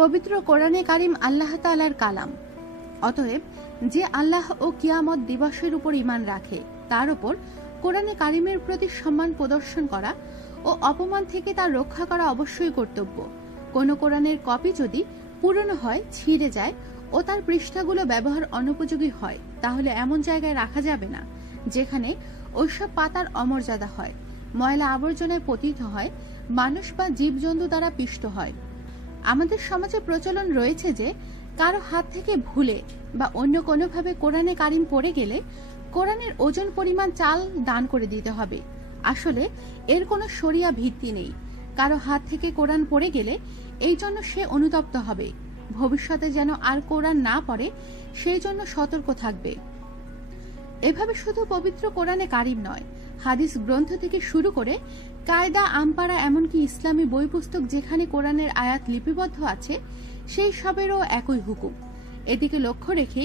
পবিত্র কোরআনে কারিম আল্লাহ তালার কালাম। অতএব, যে আল্লাহ ও কিয়ামত দিবসের উপর ইমান রাখে, তার উপর কোরআনে কারিমের প্রতি সম্মান প্রদর্শন করা ও অপমান থেকে তার রক্ষা করা অবশ্যই কর্তব্য। কোনো কোরআনের কপি যদি পুরনো হয়, ছিঁড়ে যায় ও তার পৃষ্ঠাগুলো ব্যবহার অনুপযোগী হয়, তাহলে এমন জায়গায় রাখা যাবে না, যেখানে ওইসব পাতার অমর্যাদা হয়, ময়লা আবর্জনায় পতিত হয়, মানুষ বা জীবজন্তু দ্বারা পিষ্ট হয়। আমাদের সমাজে প্রচলন রয়েছে যে, কারও হাত থেকে ভুলে বা অন্য কোনোভাবে কোরআনে কারিম পড়ে গেলে কোরআনের ওজন পরিমাণ চাল দান করে দিতে হবে। আসলে এর কোনো সরিয়া ভিত্তি নেই। কারও হাত থেকে কোরআন পড়ে গেলে এই জন্য সে অনুতপ্ত হবে। ভবিষ্যতে যেন আর কোরআন না পড়ে, সেই জন্য সতর্ক থাকবে। এভাবে শুধু পবিত্র কোরআনে কারিম নয়, হাদিস গ্রন্থ থেকে শুরু করে কায়দা, আমপাড়া, এমনকি ইসলামী বই পুস্তক যেখানে কোরআনের আয়াত লিপিবদ্ধ আছে, সেই সবেরও একই হুকুম। এদিকে লক্ষ্য রেখে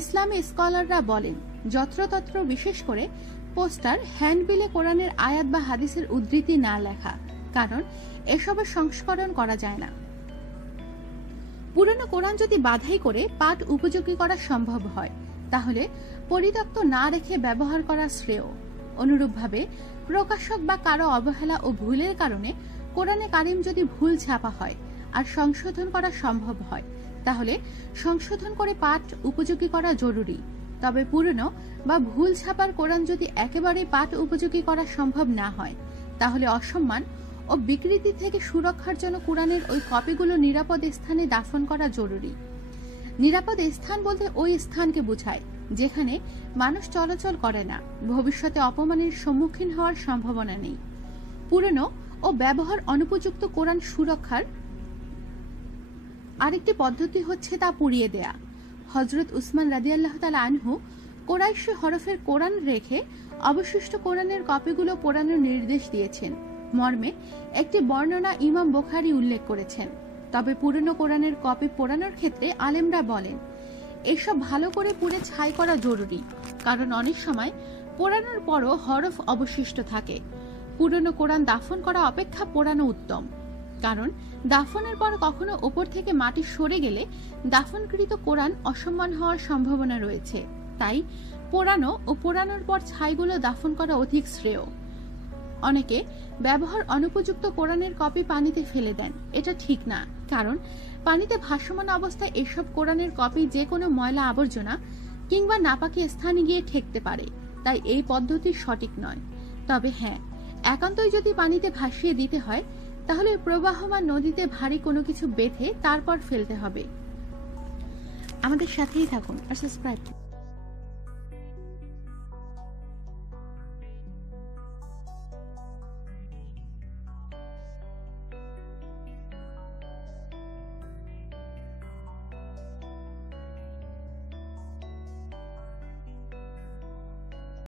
ইসলামী স্কলাররা বলেন, যত্রতত্র বিশেষ করে পোস্টার, হ্যান্ডবিলে কোরআনের আয়াত বা হাদিসের উদ্ধৃতি না লেখা, কারণ এসবের সংস্করণ করা যায় না। পুরনো কোরআন যদি বাধাই করে পাঠ উপযোগী করা সম্ভব হয়, তাহলে পরিত্যক্ত না রেখে ব্যবহার করা শ্রেয়। অনুরূপভাবে প্রকাশক বা কারও অবহেলা ও ভুলের কারণে কোরআনে কারিম যদি ভুল ছাপা হয় আর সংশোধন করা সম্ভব হয়, তাহলে সংশোধন করে পাঠ উপযোগী করা জরুরি। তবে পুরনো বা ভুল ছাপার কোরআন যদি একেবারে পাঠ উপযোগী করা সম্ভব না হয়, তাহলে অসম্মান ও বিকৃতি থেকে সুরক্ষার জন্য কোরআনের ওই কপিগুলো নিরাপদ স্থানে দাফন করা জরুরি। নিরাপদ স্থান বলতে ওই স্থানকে বোঝায় যেখানে মানুষ চলাচল করে না, ভবিষ্যতে অপমানের সম্মুখীন হওয়ার সম্ভাবনা নেই। পুরনো ও ব্যবহার অনুপযুক্ত কোরআন সুরক্ষার আরেকটি পদ্ধতি হচ্ছে তা পুড়িয়ে দেয়া। হজরত উসমান রাদিয়াল্লাহ তালা আনহু কোরাইশি হরফের কোরআন রেখে অবশিষ্ট কোরআনের কপিগুলো পোড়ানোর নির্দেশ দিয়েছেন। মর্মে একটি বর্ণনা ইমাম বোখারি উল্লেখ করেছেন। তবে পুরনো কোরআনের কপি পোড়ানোর ক্ষেত্রে আলেমরা বলেন এসব ভালো করে পুড়ে ছাই করা জরুরি, কারণ অনেক সময় পোড়ানোর পরও হরফ অবশিষ্ট থাকে। পুরনো কোরআন দাফন করা অপেক্ষা পোড়ানো উত্তম, কারণ দাফনের পর কখনো ওপর থেকে মাটি সরে গেলে দাফনকৃত কোরআন অসম্মান হওয়ার সম্ভাবনা রয়েছে। তাই পোড়ানো ও পোড়ানোর পর ছাইগুলো দাফন করা অধিক শ্রেয়। অনেকে ব্যবহার অনুপযুক্ত কোরআনের কপি পানিতে ফেলে দেন, এটা ঠিক না। কারণ, পানিতে ভাসমান অবস্থায় এসব কোরআনের কপি যে কোনো ময়লা আবর্জনা কিংবা নাপাকি স্থানে গিয়ে ঠেকতে পারে, তাই এই পদ্ধতি সঠিক নয়। তবে হ্যাঁ একান্তই যদি পানিতে ভাসিয়ে দিতে হয়, তাহলে প্রবাহমান নদীতে ভারী কোনো কিছু বেঁধে তারপর ফেলতে হবে। আমাদের সাথেই থাকুন আর সাবস্ক্রাইব